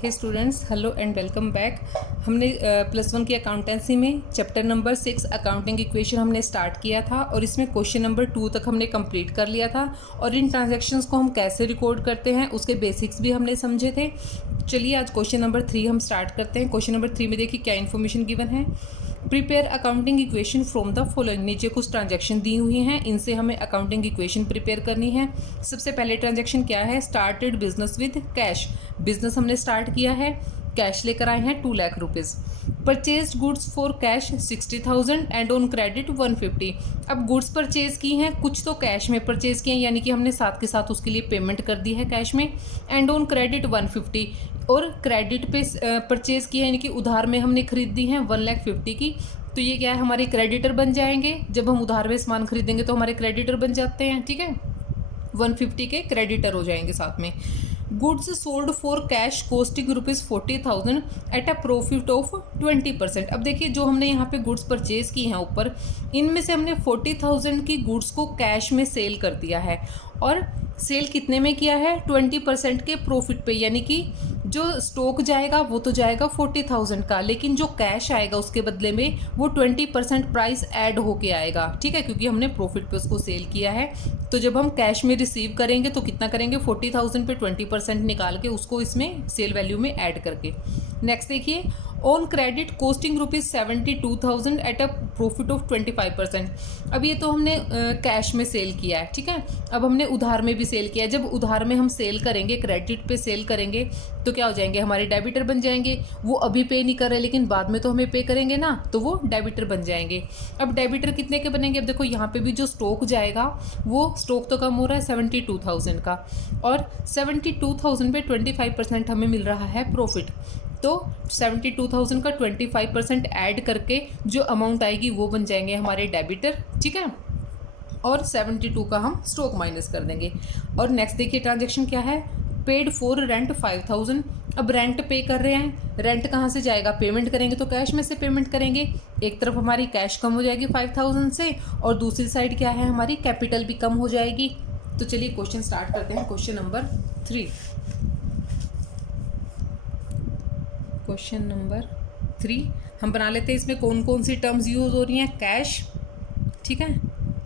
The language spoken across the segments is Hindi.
Hey students, hello and welcome back. हमने +1 की अकाउंटेंसी में चैप्टर नंबर 6 अकाउंटिंग इक्वेशन हमने स्टार्ट किया था और इसमें क्वेश्चन नंबर 2 तक हमने कंप्लीट कर लिया था और इन ट्रांजैक्शंस को हम कैसे रिकॉर्ड करते हैं उसके बेसिक्स भी हमने समझे थे। चलिए आज क्वेश्चन नंबर 3 हम स्टार्ट करते हैं। क्वेश्चन नंबर 3 में देखिए क्या इन्फॉर्मेशन गिवन है। Prepare accounting equation from the following. नीचे कुछ ट्रांजैक्शन दी हुई हैं, इनसे हमें अकाउंटिंग इक्वेशन प्रिपेयर करनी है। सबसे पहले ट्रांजैक्शन क्या है? Started business with cash. Business हमने स्टार्ट किया है, कैश लेकर आए हैं 2 lakh rupees. Purchase goods for cash 60,000 and on credit 150। अब गुड्स परचेज की हैं, कुछ तो कैश में परचेज किए हैं, यानी कि हमने साथ के साथ उसके लिए पेमेंट कर दी है कैश में। एंड ऑन क्रेडिट 150 और क्रेडिट पे परचेज किया है, यानी कि उधार में हमने खरीद दी है 1,50,000 की। तो ये क्या है? हमारे क्रेडिटर बन जाएंगे। जब हम उधार में सामान खरीदेंगे तो हमारे क्रेडिटर बन जाते हैं, ठीक है। 150 के क्रेडिटर हो जाएंगे साथ में। Goods sold for cash costing ₹40,000 at a profit of 20%। अब देखिए जो हमने यहाँ पे गुड्स परचेज की हैं ऊपर, इनमें से हमने 40,000 की गुड्स को कैश में सेल कर दिया है और सेल कितने में किया है? 20% के प्रॉफिट पे, यानी कि जो स्टॉक जाएगा वो तो जाएगा 40,000 का, लेकिन जो कैश आएगा उसके बदले में वो 20% प्राइस ऐड होके आएगा, ठीक है, क्योंकि हमने प्रॉफिट पे उसको सेल किया है। तो जब हम कैश में रिसीव करेंगे तो कितना करेंगे? 40,000 पे 20% निकाल के उसको इसमें सेल वैल्यू में ऐड करके। नेक्स्ट देखिए, on credit costing ₹72,000 at a profit of 25%। अब ये तो हमने कैश में सेल किया है, ठीक है। अब हमने उधार में भी सेल किया है। जब उधार में हम सेल करेंगे, क्रेडिट पे सेल करेंगे तो क्या हो जाएंगे? हमारे डेबिटर बन जाएंगे। वो अभी पे नहीं कर रहे लेकिन बाद में तो हमें पे करेंगे ना, तो वो डेबिटर बन जाएंगे। अब डेबिटर कितने के बनेंगे? अब देखो यहाँ पे भी जो स्टॉक जाएगा वो स्टॉक तो कम हो रहा है 72,000 का, और 72,000 पे 25% हमें मिल रहा है प्रॉफिट। तो 72,000 का 25% ऐड करके जो अमाउंट आएगी वो बन जाएंगे हमारे डेबिटर, ठीक है। और 72 का हम स्टॉक माइनस कर देंगे। और नेक्स्ट देखिए ट्रांजैक्शन क्या है? Paid for rent 5,000। अब रेंट पे कर रहे हैं, रेंट कहाँ से जाएगा? पेमेंट करेंगे तो कैश में से पेमेंट करेंगे। एक तरफ हमारी कैश कम हो जाएगी 5,000 से और दूसरी साइड क्या है? हमारी कैपिटल भी कम हो जाएगी। तो चलिए क्वेश्चन स्टार्ट करते हैं। Question number 3। क्वेश्चन नंबर 3 हम बना लेते हैं। इसमें कौन कौन सी टर्म्स यूज़ हो रही हैं? कैश, ठीक है,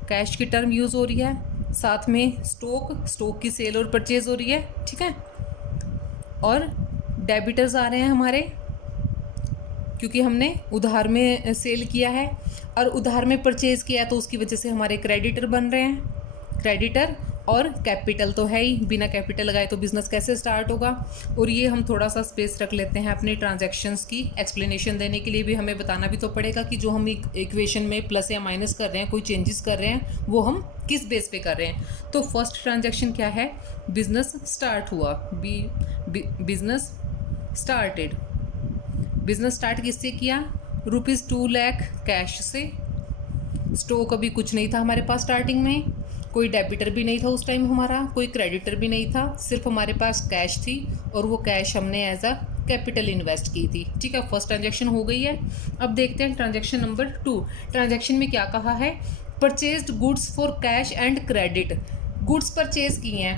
कैश की टर्म यूज़ हो रही है, साथ में स्टॉक की सेल और परचेज हो रही है, ठीक है। और डेबिटर्स आ रहे हैं हमारे, क्योंकि हमने उधार में सेल किया है और उधार में परचेज किया है तो उसकी वजह से हमारे क्रेडिटर बन रहे हैं, क्रेडिटर। और कैपिटल तो है ही, बिना कैपिटल लगाए तो बिजनेस कैसे स्टार्ट होगा। और ये हम थोड़ा सा स्पेस रख लेते हैं अपने ट्रांजैक्शंस की एक्सप्लेनेशन देने के लिए भी। हमें बताना भी तो पड़ेगा कि जो हम इक्वेशन में प्लस या माइनस कर रहे हैं, कोई चेंजेस कर रहे हैं, वो हम किस बेस पे कर रहे हैं। तो फर्स्ट ट्रांजैक्शन क्या है? बिजनेस स्टार्ट हुआ, बिजनेस स्टार्टेड। बिजनेस स्टार्ट किससे किया? ₹2 लाख कैश से। स्टॉक अभी कुछ नहीं था हमारे पास स्टार्टिंग में, कोई डेबिटर भी नहीं था उस टाइम हमारा, कोई क्रेडिटर भी नहीं था, सिर्फ हमारे पास कैश थी और वो कैश हमने एज अ कैपिटल इन्वेस्ट की थी, ठीक है। फर्स्ट ट्रांजैक्शन हो गई है। अब देखते हैं ट्रांजैक्शन नंबर 2। ट्रांजैक्शन में क्या कहा है? Purchased goods for cash and credit. Goods purchase की हैं,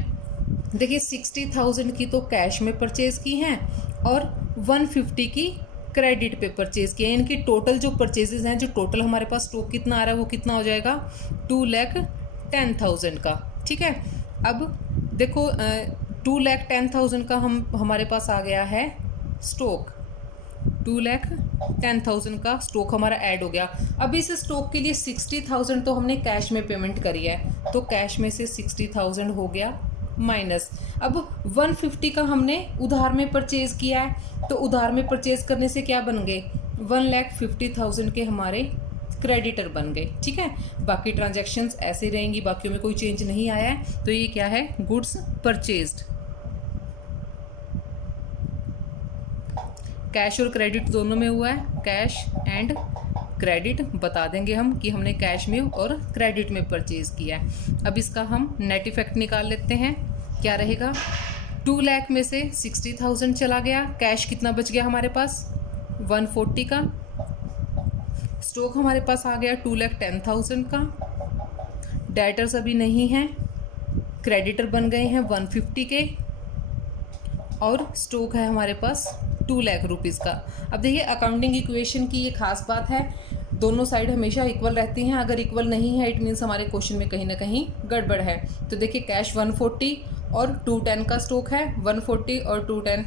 देखिए 60,000 की तो कैश में परचेज की हैं और 150 की क्रेडिट पे परचेज किए। इनकी टोटल जो परचेजेस हैं, जो टोटल हमारे पास स्टॉक कितना आ रहा है वो कितना हो जाएगा? 2,10,000 का, ठीक है। अब देखो 2,10,000 का हमारे पास आ गया है स्टॉक। 2,10,000 का स्टॉक हमारा ऐड हो गया। अब इस स्टॉक के लिए 60,000 तो हमने कैश में पेमेंट करी है, तो कैश में से 60,000 हो गया माइनस। अब 150 का हमने उधार में परचेज किया है, तो उधार में परचेज करने से क्या बन गए? 1,50,000 के हमारे क्रेडिटर बन गए, ठीक है। बाकी ट्रांजैक्शंस ऐसे रहेंगी, बाकियों में कोई चेंज नहीं आया है। तो ये क्या है? Goods purchased. कैश और क्रेडिट दोनों में हुआ है, कैश एंड क्रेडिट बता देंगे हम कि हमने कैश में और क्रेडिट में परचेज किया है। अब इसका हम नेट इफेक्ट निकाल लेते हैं। क्या रहेगा? 2 लाख में से 60,000 चला गया, कैश कितना बच गया हमारे पास? 140 का। स्टॉक हमारे पास आ गया 2,10,000 का। डेटर्स अभी नहीं है, क्रेडिटर बन गए हैं 150 के। और स्टॉक है हमारे पास 2 लाख रुपीज़ का। अब देखिए अकाउंटिंग इक्वेशन की ये खास बात है, दोनों साइड हमेशा इक्वल रहती हैं। अगर इक्वल नहीं है इट मीन्स हमारे क्वेश्चन में कहीं ना कहीं गड़बड़ है। तो देखिए कैश 140 और 210 का स्टॉक है, 140 और 210,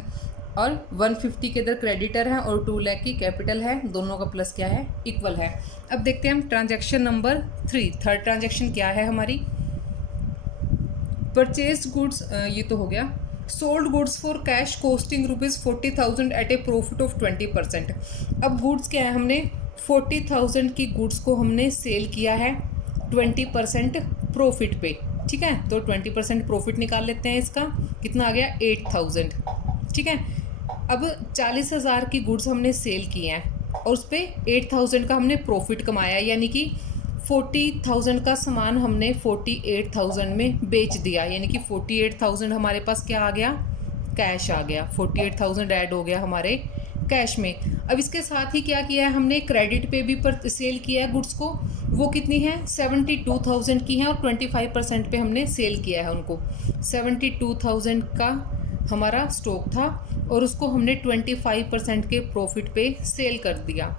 और 150 के इधर क्रेडिटर है और 2 लाख की कैपिटल है, दोनों का प्लस क्या है, इक्वल है। अब देखते हैं हम ट्रांजैक्शन नंबर 3, थर्ड ट्रांजैक्शन क्या है हमारी। परचेज गुड्स, ये तो हो गया। Sold goods for cash costing ₹40,000 at a profit of 20%। अब गुड्स क्या है, हमने 40,000 की गुड्स को हमने सेल किया है 20% प्रॉफिट पे, ठीक है। तो 20% प्रॉफिट निकाल लेते हैं, इसका कितना आ गया 8,000, ठीक है। अब 40,000 की गुड्स हमने सेल की हैं और उस पर 8,000 का हमने प्रॉफिट कमाया, यानी कि 40,000 का सामान हमने 48,000 में बेच दिया, यानी कि 48,000 हमारे पास क्या आ गया, कैश आ गया। 48,000 ऐड हो गया हमारे कैश में। अब इसके साथ ही क्या किया है हमने, क्रेडिट पे भी पर सेल किया है गुड्स को, वो कितनी है 72,000 की है और 25% पे हमने सेल किया है उनको। 72,000 का हमारा स्टॉक था और उसको हमने 25% के प्रॉफिट पे सेल कर दिया।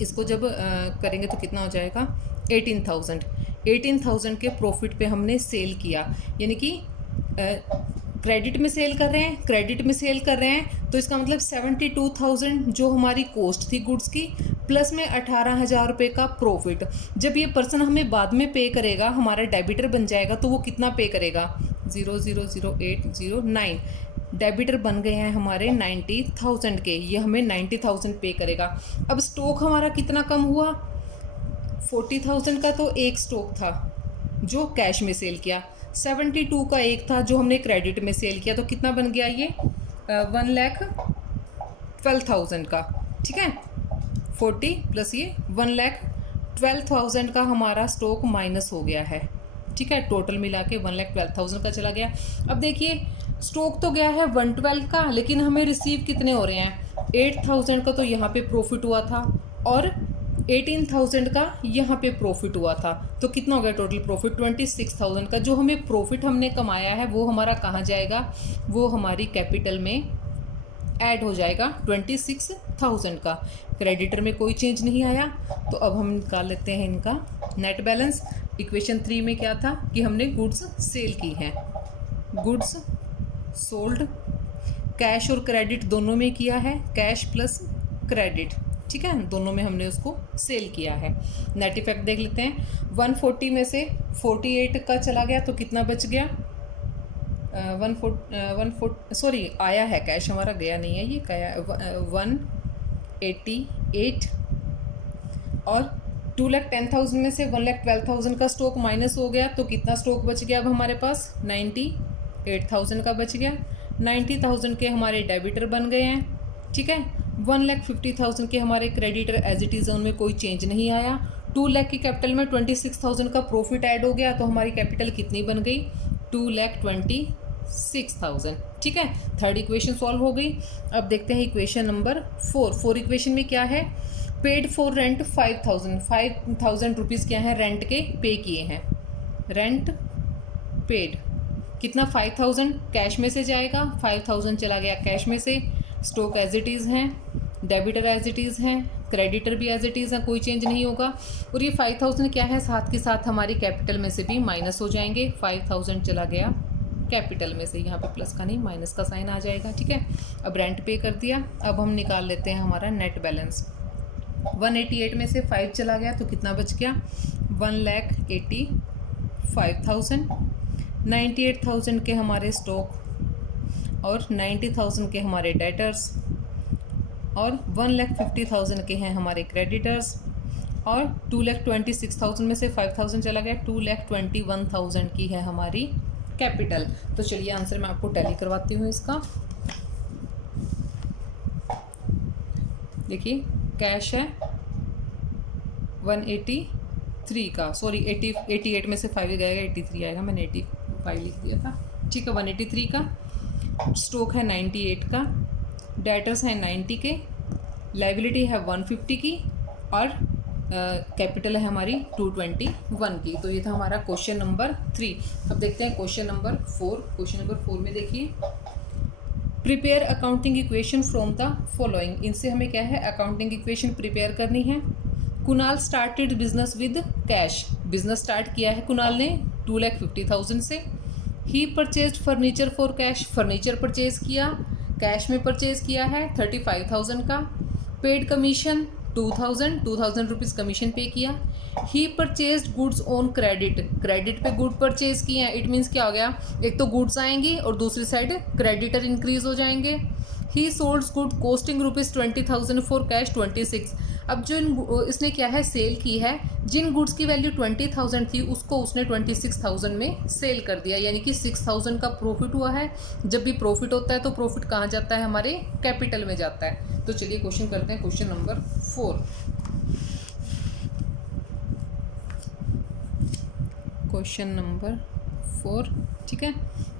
इसको जब करेंगे तो कितना हो जाएगा 18,000 के प्रॉफिट पे हमने सेल किया, यानी कि क्रेडिट में सेल कर रहे हैं तो इसका मतलब 72,000 जो हमारी कॉस्ट थी गुड्स की, प्लस में 18,000 रुपये का प्रॉफिट। जब ये पर्सन हमें बाद में पे करेगा, हमारा डेबिटर बन जाएगा, तो वो कितना पे करेगा 0,00809, डेबिटर बन गए हैं हमारे 90,000 के, ये हमें 90,000 पे करेगा। अब स्टॉक हमारा कितना कम हुआ, 40,000 का तो एक स्टॉक था जो कैश में सेल किया, 72 का एक था जो हमने क्रेडिट में सेल किया, तो कितना बन गया ये 1,12,000 का, ठीक है। 40 प्लस ये 1,12,000 का हमारा स्टॉक माइनस हो गया है, ठीक है। टोटल मिला के 1,12,000 का चला गया। अब देखिए स्टॉक तो गया है 112 का, लेकिन हमें रिसीव कितने हो रहे हैं 8,000 का, तो यहाँ पे प्रॉफिट हुआ था और 18,000 का यहाँ पे प्रॉफिट हुआ था, तो कितना हो गया टोटल प्रॉफिट 26,000 का। जो हमें प्रॉफिट हमने कमाया है वो हमारा कहाँ जाएगा, वो हमारी कैपिटल में ऐड हो जाएगा 26,000 का। क्रेडिटर में कोई चेंज नहीं आया, तो अब हम निकाल लेते हैं इनका नेट बैलेंस। इक्वेशन 3 में क्या था कि हमने गुड्स सेल की हैं, गुड्स सोल्ड, कैश और क्रेडिट दोनों में किया है, कैश प्लस क्रेडिट, ठीक है, दोनों में हमने उसको सेल किया है। नेट इफेक्ट देख लेते हैं, 140 में से 48 का चला गया तो कितना बच गया 140 सॉरी आया है कैश, हमारा गया नहीं है, ये क्या 188, और 2,10,000 में से 1,12,000 का स्टॉक माइनस हो गया, तो कितना स्टॉक बच गया अब हमारे पास 98,000 का बच गया। 90,000 के हमारे डेबिटर बन गए हैं, ठीक है। 1,50,000 के हमारे क्रेडिटर एज इट इज़, उनमें कोई चेंज नहीं आया। 2 लाख की कैपिटल में 26,000 का प्रॉफिट ऐड हो गया, तो हमारी कैपिटल कितनी बन गई 2,26,000, ठीक है। थर्ड इक्वेशन सॉल्व हो गई। अब देखते हैं इक्वेशन नंबर 4 इक्वेशन में क्या है, पेड फॉर रेंट 5,000 रुपीज़ क्या है रेंट के पे किए हैं, रेंट पेड कितना 5,000 कैश में से जाएगा, 5,000 चला गया कैश में से, स्टॉक एज इट इज़ हैं, डेबिटर एज इट इज़ हैं, क्रेडिटर भी एज इट इज़ हैं, कोई चेंज नहीं होगा। और ये 5,000 क्या है साथ के साथ हमारी कैपिटल में से भी माइनस हो जाएंगे, 5,000 चला गया कैपिटल में से, यहाँ पे प्लस का नहीं माइनस का साइन आ जाएगा, ठीक है। अब रेंट पे कर दिया। अब हम निकाल लेते हैं हमारा नेट बैलेंस। 188 में से 5 चला गया तो कितना बच गया 1,85,000। 98,000 के हमारे स्टॉक और 90,000 के हमारे डेटर्स और 1,50,000 के हैं हमारे क्रेडिटर्स, और 2,26,000 में से 5,000 चला गया, 2,21,000 की है हमारी कैपिटल। तो चलिए आंसर मैं आपको टैली करवाती हूँ इसका। देखिए कैश है 183 का, सॉरी 88 में से 5 गएगा, 83 आएगा, मैंने 85 लिख दिया था, ठीक है। 183 का स्टॉक है 98 का, डेटर्स हैं 90 के, लाइबिलिटी है 150 की, और कैपिटल है हमारी 221 की। तो ये था हमारा क्वेश्चन नंबर 3। अब देखते हैं क्वेश्चन नंबर 4। क्वेश्चन नंबर 4 में देखिए prepare accounting equation from the following, इनसे हमें क्या है अकाउंटिंग इक्वेशन प्रिपेयर करनी है। Kunal started business with cash, business start किया है कुणाल ने 2,50,000 से। He purchased furniture for cash, furniture purchase किया, कैश में परचेज किया है 35,000 का। Paid commission 2,000 rupees commission pay किया। He purchased goods on credit, credit pay good purchase किए हैं, इट मीन्स क्या हो गया, एक तो गुड्स आएंगी और दूसरी साइड क्रेडिटर इंक्रीज हो जाएंगे। ही sold good costing ₹20,000 for cash 26। अब जो इसने क्या है सेल की है, जिन गुड्स की वैल्यू 20,000 थी उसको उसने 26,000 में सेल कर दिया, यानी कि 6,000 का प्रॉफिट हुआ है। जब भी प्रॉफिट होता है तो प्रॉफिट कहाँ जाता है, हमारे कैपिटल में जाता है। तो चलिए क्वेश्चन करते हैं, क्वेश्चन नंबर 4। क्वेश्चन नंबर 4, ठीक है।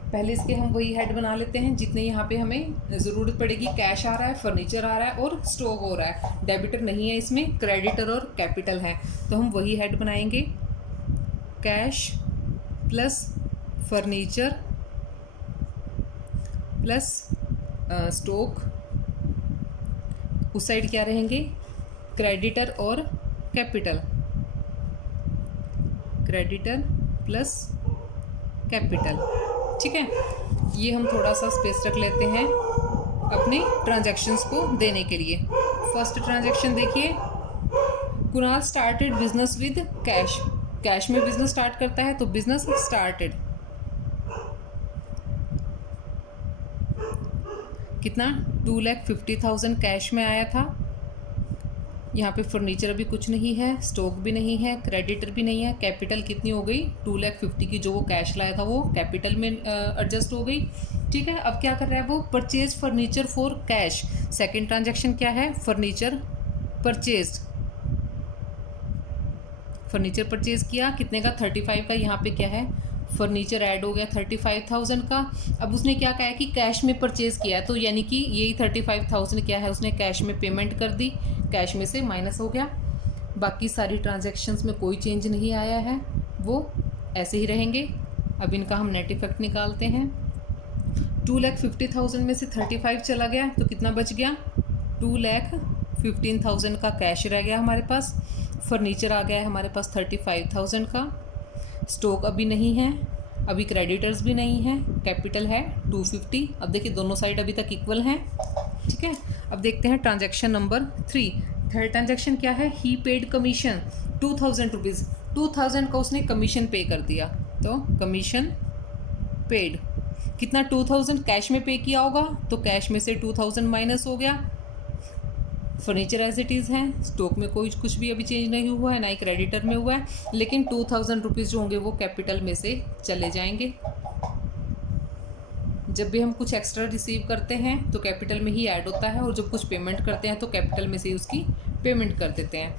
पहले इसके हम वही हेड बना लेते हैं जितने यहाँ पे हमें ज़रूरत पड़ेगी। कैश आ रहा है, फर्नीचर आ रहा है और स्टॉक हो रहा है, डेबिटर नहीं है इसमें, क्रेडिटर और कैपिटल है। तो हम वही हेड बनाएंगे, cash plus furniture plus stock. उस साइड क्या रहेंगे, क्रेडिटर और कैपिटल, क्रेडिटर प्लस कैपिटल, ठीक है। ये हम थोड़ा सा स्पेस रख लेते हैं अपने ट्रांजैक्शंस को देने के लिए। फर्स्ट ट्रांजैक्शन देखिए, Kunal started business with cash, cash में बिजनेस स्टार्ट करता है तो बिजनेस स्टार्टेड, कितना 2,50,000 कैश में आया था। यहाँ पे फर्नीचर अभी कुछ नहीं है, स्टॉक भी नहीं है, क्रेडिटर भी नहीं है। कैपिटल कितनी हो गई, 2,50,000 की जो वो कैश लाया था वो कैपिटल में एडजस्ट हो गई, ठीक है। अब क्या कर रहा है वो, purchase furniture for cash. Second transaction क्या है, फर्नीचर परचेज, फर्नीचर परचेज किया कितने का, 35 का। यहाँ पे क्या है, फर्नीचर ऐड हो गया 35,000 का। अब उसने क्या कहा है कि कैश में परचेज किया है, तो यानी कि यही 35,000 क्या है, उसने कैश में पेमेंट कर दी, कैश में से माइनस हो गया। बाकी सारी ट्रांजैक्शंस में कोई चेंज नहीं आया है, वो ऐसे ही रहेंगे। अब इनका हम नेट इफेक्ट निकालते हैं। 2,50,000 में से 35 चला गया तो कितना बच गया, 2,15,000 का कैश रह गया हमारे पास। फर्नीचर आ गया है हमारे पास 35,000 का। स्टॉक अभी नहीं है, अभी क्रेडिटर्स भी नहीं है, कैपिटल है 250। अब देखिए दोनों साइड अभी तक इक्वल हैं, ठीक है। अब देखते हैं ट्रांजैक्शन नंबर 3। थर्ड ट्रांजैक्शन क्या है, ही पेड कमीशन 2,000 रुपीज़, 2,000 का उसने कमीशन पे कर दिया, तो कमीशन पेड कितना, 2,000 कैश में पे किया होगा तो कैश में से 2,000 माइनस हो गया। फर्नीचर एज इट इज़ है, स्टॉक में कोई कुछ भी अभी चेंज नहीं हुआ है, ना ही क्रेडिटर में हुआ है, लेकिन 2,000 रुपीज़ जो होंगे वो कैपिटल में से चले जाएंगे। जब भी हम कुछ एक्स्ट्रा रिसीव करते हैं तो कैपिटल में ही ऐड होता है, और जब कुछ पेमेंट करते हैं तो कैपिटल में से ही उसकी पेमेंट कर देते हैं।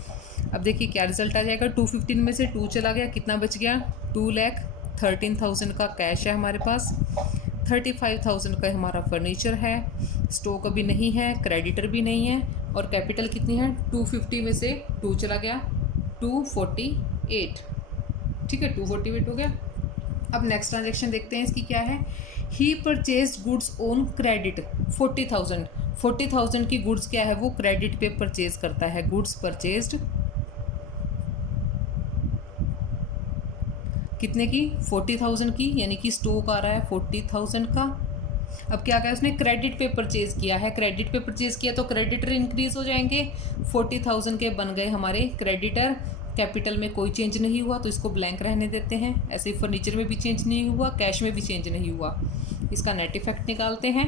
अब देखिए क्या रिजल्ट आ जाएगा, 215 में से 2 चला गया, कितना बच गया, 2,13,000 का कैश है हमारे पास, 35,000 का हमारा फर्नीचर है, स्टॉक अभी नहीं है, क्रेडिटर भी नहीं है, और कैपिटल कितनी है, 250 में से 2 चला गया, 248, ठीक है, 248 हो गया। अब नेक्स्ट ट्रांजैक्शन देखते हैं इसकी क्या है, ही परचेज गुड्स ऑन क्रेडिट 40,000, 40,000 की गुड्स क्या है वो क्रेडिट पे परचेज करता है, गुड्स परचेज्ड कितने की, 40,000 की, यानी कि स्टॉक आ रहा है 40,000 का। अब क्या कहा उसने, क्रेडिट पे परचेज किया है, क्रेडिट पे परचेज किया तो क्रेडिटर इंक्रीज हो जाएंगे, 40,000 के बन गए हमारे क्रेडिटर। कैपिटल में कोई चेंज नहीं हुआ तो इसको ब्लैंक रहने देते हैं। ऐसे ही फर्नीचर में भी चेंज नहीं हुआ, कैश में भी चेंज नहीं हुआ। इसका नेट इफेक्ट निकालते हैं।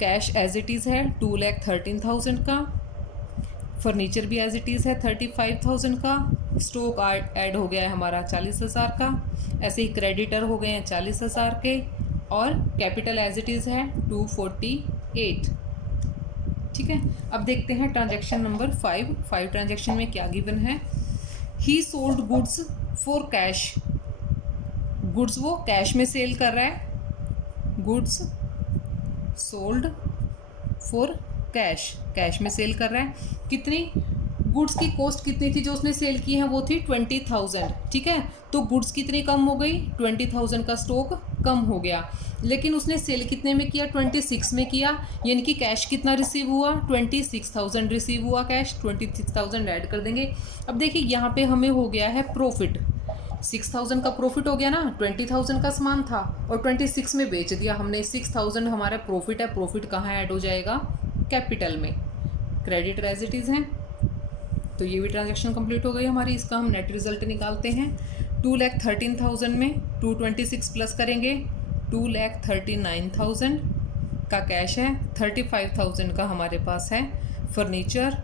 कैश एज इट इज़ है 2,13,000 का, फर्नीचर भी एज इट इज़ है 35,000 का, स्टॉक ऐड हो गया है हमारा 40,000 का, ऐसे ही क्रेडिटर हो गए हैं 40,000 के, और कैपिटल एज इट इज़ है 248, ठीक है। अब देखते हैं ट्रांजैक्शन नंबर 5 ट्रांजैक्शन में क्या गिवन है, ही sold goods for cash, goods वो कैश में सेल कर रहा है, goods sold for cash, cash में सेल कर रहा है, कितनी गुड्स की कॉस्ट कितनी थी जो उसने सेल की है, वो थी 20,000, ठीक है। तो गुड्स कितनी कम हो गई, 20,000 का स्टॉक कम हो गया। लेकिन उसने सेल कितने में किया, 26 में किया, यानी कि कैश कितना रिसीव हुआ, 26,000 रिसीव हुआ कैश, 26,000 ऐड कर देंगे। अब देखिए यहाँ पे हमें हो गया है प्रॉफिट, 6,000 का प्रॉफिट हो गया ना, 20,000 का सामान था और 26 में बेच दिया हमने, 6,000 हमारा प्रॉफिट है। प्रॉफिट कहाँ ऐड हो जाएगा, कैपिटल में, क्रेडिट एज इट इज़ है। तो ये भी ट्रांजैक्शन कंप्लीट हो गई हमारी। इसका हम नेट रिजल्ट निकालते हैं। 2,13,000 में 226 प्लस करेंगे, 2,39,000 का कैश है, 35,000 का हमारे पास है फर्नीचर।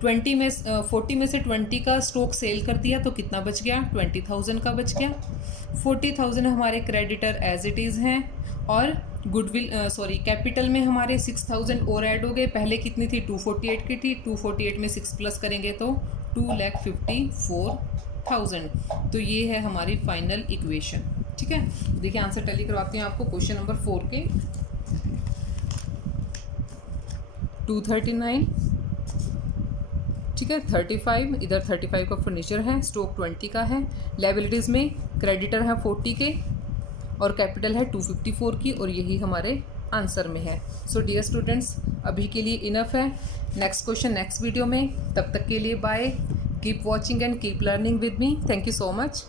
40 में से 20 का स्टॉक सेल कर दिया तो कितना बच गया, 20,000 का बच गया। 40,000 हमारे क्रेडिटर एज इट इज़ हैं और गुडविल कैपिटल में हमारे 6,000 और ऐड हो गए। पहले कितनी थी, 248 की थी, 248 में 6 प्लस करेंगे तो 2,54,000। तो ये है हमारी फाइनल इक्वेशन, ठीक है। देखिए आंसर टैली करवाती हूँ आपको क्वेश्चन नंबर 4 के। 239, ठीक है, 35, इधर 35 का फर्नीचर है, स्टॉक 20 का है, लायबिलिटीज़ में क्रेडिटर है 40 के और कैपिटल है 254 की, और यही हमारे आंसर में है। सो डियर स्टूडेंट्स, अभी के लिए इनफ है। नेक्स्ट क्वेश्चन नेक्स्ट वीडियो में, तब तक के लिए bye, keep watching and keep learning with me. Thank you so much.